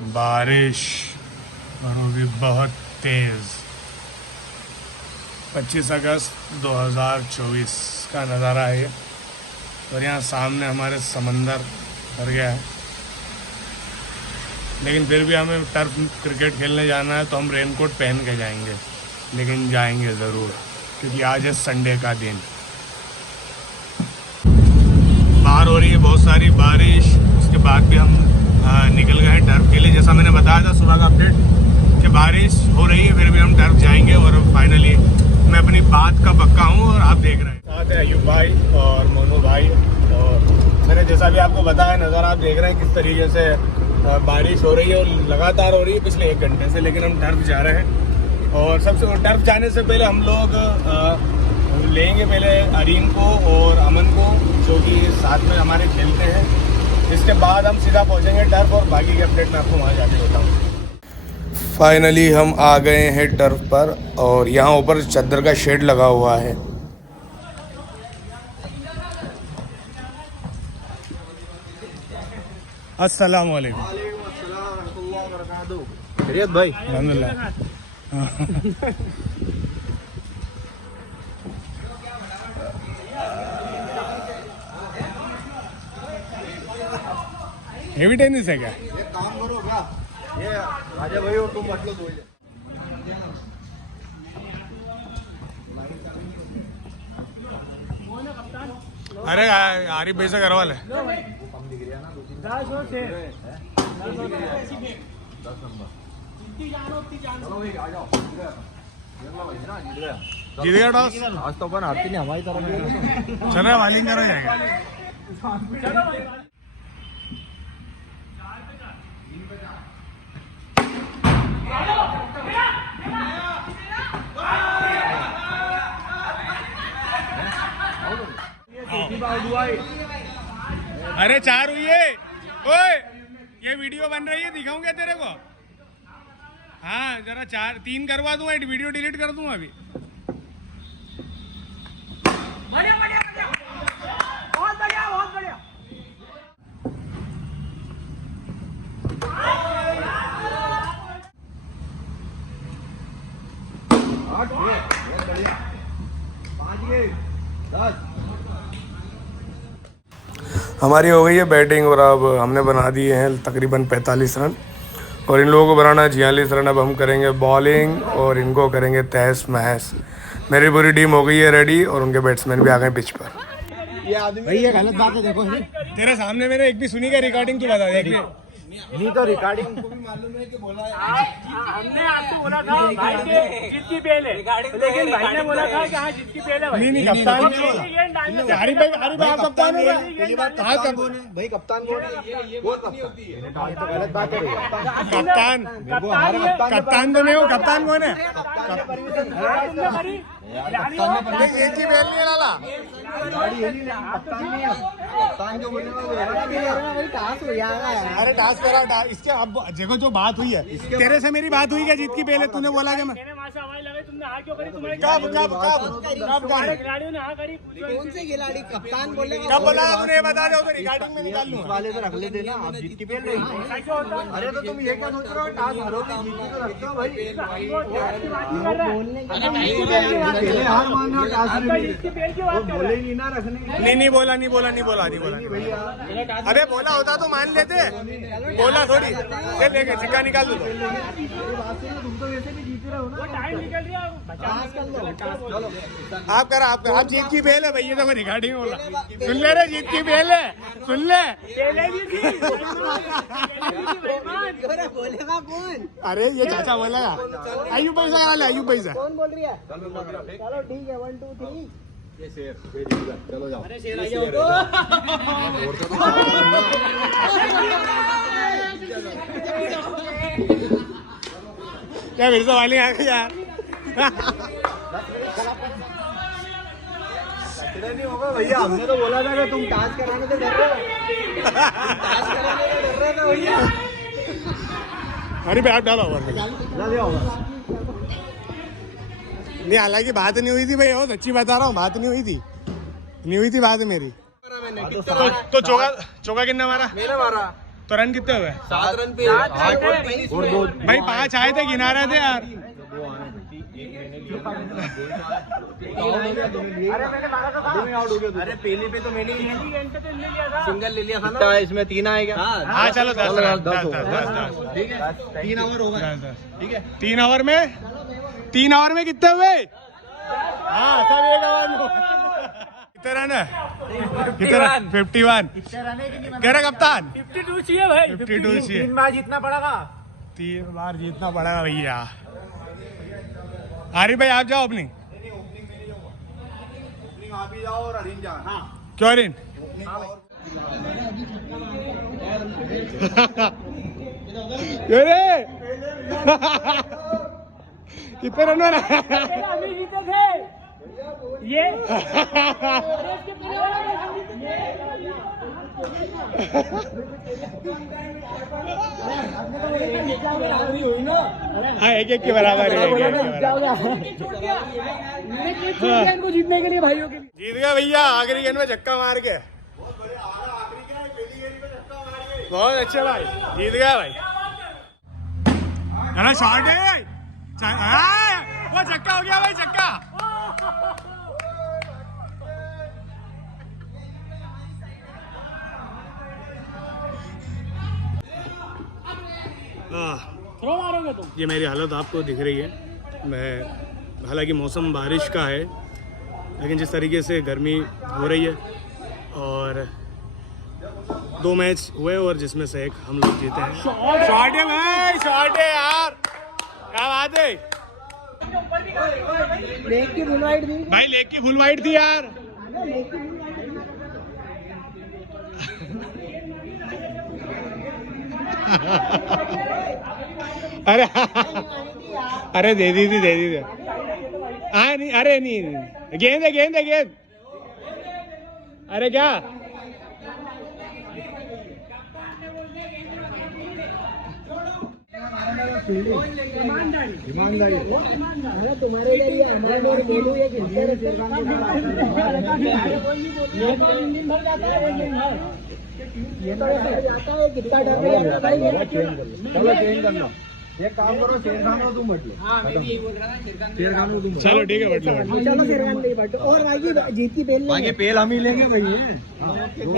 बारिश और वो भी बहुत तेज़। 25 अगस्त 2024 का नज़ारा है ये। और यहाँ सामने हमारे समंदर भर गया है, लेकिन फिर भी हमें टर्फ क्रिकेट खेलने जाना है तो हम रेनकोट पहन के जाएंगे, लेकिन जाएंगे ज़रूर, क्योंकि आज है संडे का दिन। बाहर हो रही है बहुत सारी बारिश, उसके बाद भी हम निकल गए हैं टर्फ के लिए। जैसा मैंने बताया था सुबह का अपडेट कि बारिश हो रही है, फिर भी हम टर्फ जाएंगे। और फाइनली मैं अपनी बात का पक्का हूँ और आप देख रहे हैं साथ है अयूब भाई और मोनू भाई। और मैंने जैसा भी आपको बताया, नज़र आप देख रहे हैं किस तरीके से बारिश हो रही है और लगातार हो रही है पिछले 1 घंटे से। लेकिन हम टर्फ जा रहे हैं और सबसे टर्फ जाने से पहले हम लोग लेंगे पहले अरीन को और अमन को, जो कि साथ में हमारे खेलते हैं। इसके बाद हम सीधा पहुंचेंगे टर्फ और बाकी की अपडेट मैं आपको वहाँ जाके बताऊँ। फाइनली हम आ गए हैं टर्फ पर और यहाँ ऊपर चादर का शेड लगा हुआ है। अस्सलाम वालेकुम। खैरियत भाई? अल्हम्दुलिल्लाह। हेवी टेनिस है क्या? ये काम करो क्या, ये राजा भाई और तुम मतलब दो। अरे आरिफ भाई से करवा ले। जीत गया टॉस। आज तो अपन हारती नहीं, हमारी तरफ चलो वालिंग करो जाएगा। अरे 4 हुई है। ओए ये वीडियो बन रही है, दिखाऊं क्या तेरे को? हाँ जरा 3 करवा दूंगा, वीडियो डिलीट कर दूंगा अभी। बहुत बढ़िया, बहुत बढ़िया। हमारी हो गई है बैटिंग और अब हमने बना दिए हैं तकरीबन 45 रन और इन लोगों को बनाना 46 रन। अब हम करेंगे बॉलिंग और इनको करेंगे तहस महस। मेरी पूरी टीम हो गई है रेडी और उनके बैट्समैन भी आ गए पिच पर। ये आदमी भाई ये गलत बात है, देखो तेरे सामने मैंने एक भी सुनी क्या रिकॉर्डिंग? तू बता दे। नहीं तो रिकॉर्डिंग उनको भी मालूम है कि बोला है। हमने आपसे बोला था भाई के जीत की पहले, लेकिन भाई ने बोला था कि हाँ जीत की पहले भाई। नहीं कप्तान हरीफ भाई आप कप्तान हो क्या? पहली बात कप्तान कौन है भाई? कप्तान कौन है? ये तो गलत बात है। कप्तान तो नहीं हो। कप्तान कौन है? एक ही बेल नहीं डाला। कप्तान जो बोलेगा टास्क हो जाएगा। अरे टास्क करा इसके। अब देखो जो बात हुई है, तेरे से मेरी बात हुई क्या जीत की पहले? तूने बोला कि मैं खिलाड़ियों ने हाँ करी। कौन से खिलाड़ी? कप्तान बोले कब बोला तूने? बता दो तो रिकॉर्डिंग में निकाल लूंगा। वाले से रख लेते ना, आप जीत की पहल नहीं। अरे तो तुम ये क्या सोच रहे हो? टास्क हरोगे जीत की तो रखते हो भाई। पहले हार मान रहे हो, टास्क बोले ही नहीं ना रखने। नहीं बोला अबे बोला होता तो मान लेते। बोला थोड़ी। लेके सिक्का निकाल दो। तुम तो वैसे भी जीत रहे हो ना। टाइम निकल रहा है। आप करा आप जीत की बेल है भैया। तो रिकॉर्डिंग बोला सुन ले रे, जीत की बेल है सुन ले। पहले भी थी। बोलेगा कौन? अरे ये चाचा बोलेगा। अयूब पैसा करा ले, अयूब पैसा। कौन बोल रही है? चलो ठीक है, 1 2 3 ये शेर चलो जाओ। अरे शेर आ गया क्या फिर से वाली आ गई यार। नहीं होगा भैया, हमने तो बोला था कि तुम टास्क कराने से डर रहे हो। टास्क कराने से डर रहे थे भैया। अरे पे आप डालो ओवर होगा नहीं, हालांकि बात नहीं हुई थी भाई। और सच्ची बता रहा हूँ, बात नहीं हुई थी बात मेरी। तो चौका कितना मारा? मेरा मारा तो रन कितने हुए? 7 रन पे 8 और 2 भाई 5 आए थे, गिना रहे थे यार। अरे पहले पे तो मैंने सिंगल ले लिया था ना, इसमें 3 आएगा। हाँ चलो 10 रन, 10 ठीक है 3 ओवर होगा। ठीक है 3 ओवर में कितने हुए? हाँ सब एक ओवर में। कितने रन है? कितने रन? 51। कह रहा कप्तान 52 चाहिए भाई, 52 चाहिए। 3 बार जीतना पड़ेगा। 3 बार जीतना पड़ेगा भैया। आरिफ भाई आप जाओ अपनी। आप ही जाओ और अरिन जा। क्यों अरिन? अरे कितने रन बना? हम ही जीते थे ये। हाँ एक के बराबर है। इनको जीतने के लिए भाइयों के लिए जीत गया भैया आखिरी गेंद में छक्का मार के। बहुत अच्छे भाई, जीत गया भाई। अरे शॉट है, वो छक्का हो गया भाई, छक्का। थ्रो मारोगे तुम। ये मेरी हालत आपको दिख रही है। मैं हालांकि मौसम बारिश का है, लेकिन जिस तरीके से गर्मी हो रही है और 2 मैच हुए और जिसमें से एक हम लोग जीते हैं। शॉट है भाई, शॉट है यार, क्या बात है लेग की फुल वाइड थी भाई, लेग की फुल वाइड थी यार। अरे अरे दे दी थी। हाँ नहीं, अरे नहीं, गेंद है गेंद। अरे क्या ईमानदारी तुम्हारे लिए हमारे और बोलू ये खेलते रहते ये तो ऐसा जाता है कितना डर है भाई। चलो चेंज कर लो, एक काम करो शेरखान और तुम बट लो। शेरखान और तुम चलो ठीक है बट लो। चलो शेरखान नहीं बट और बाकी जीत की पेल बाकी पेल हम ही लेंगे भाई।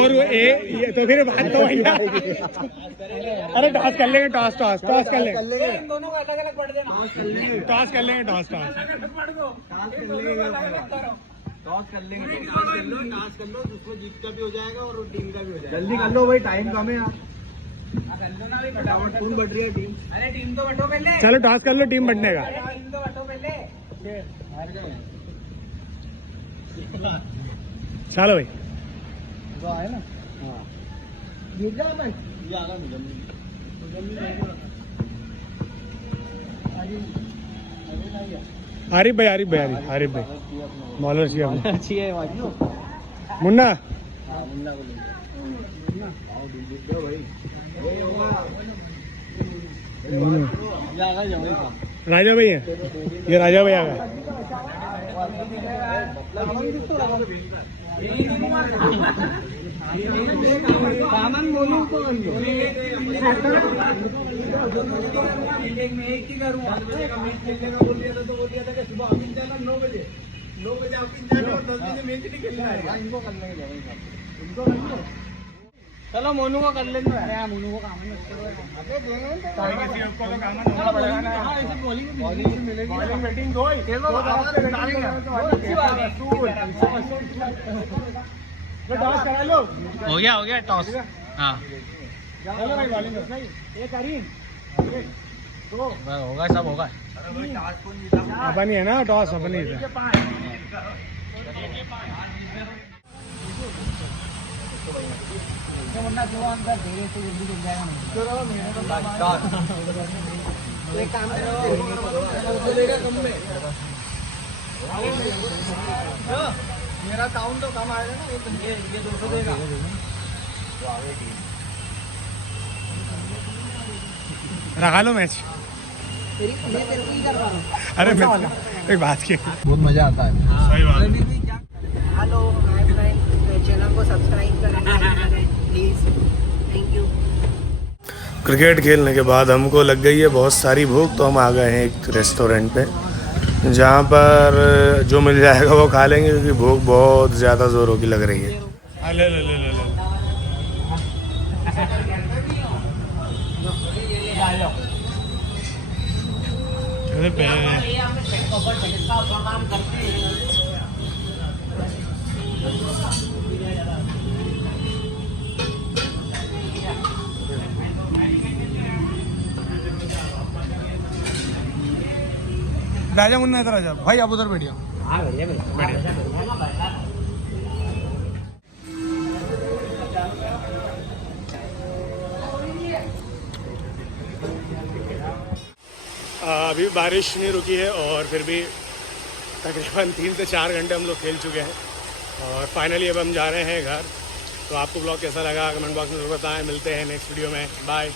और वो ये तो फिर बात तो भैया। अरे टॉस कर लेंगे, टॉस कर लेंगे, दोनों को अलग अलग पड़ देना। टॉस कर लेंगे। टॉस कर लो, जिसको जीत का भी हो जाएगा और टीम का भी हो जाएगा। जल्दी कर लो भाई, टाइम कम है यार। फटाफट बढ़ रही है टीम। अरे टीम तो बटो पहले, चलो टॉस कर लो, टीम बनने का। टीम तो बटो पहले। चलो भाई, तो आए ना। हाँ जीत जाओ अपन। आरिफ भाई बॉलर चाहिए अपने। अच्छी है भाई। मुन्ना मुन्ना को जीत गया भाई। राजा भाई है, ये राजा भाई आ गए। सामान बोलूं तो चलो मोनू को कर लेंगे। मोनू को काम बॉलिंग बैटिंग दो ही टॉस करा लो। हो गया टॉस। हाँ चलो भाई बॉलिंग एक करीम होगा, सब होगा। अपन ही है ना टॉस, अपन ही है। एक काम करो, मेरा काउंट तो कम आएगा ना, ये 200 देगा। रखा लो मैच। अरे मैं एक बात की, बहुत मजा आता है। सही बात है। हेलो चैनल को सब्सक्राइब करें प्लीज, थैंक यू। क्रिकेट खेलने के बाद हमको लग गई है बहुत सारी भूख, तो हम आ गए हैं एक रेस्टोरेंट पे, जहाँ पर जो मिल जाएगा वो खा लेंगे क्योंकि भूख बहुत ज़्यादा ज़ोरों की लग रही है। ले ले ले ले ले। राजा मुन्ना इधर आ जा भाई, आप उधर बैठिए। हाँ बढ़िया अभी बारिश नहीं रुकी है और फिर भी तकरीबन 3 से 4 घंटे हम लोग खेल चुके हैं और फाइनली अब हम जा रहे हैं घर। तो आपको ब्लॉग कैसा लगा कमेंट बॉक्स में ज़रूर बताएं। मिलते हैं नेक्स्ट वीडियो में, बाय।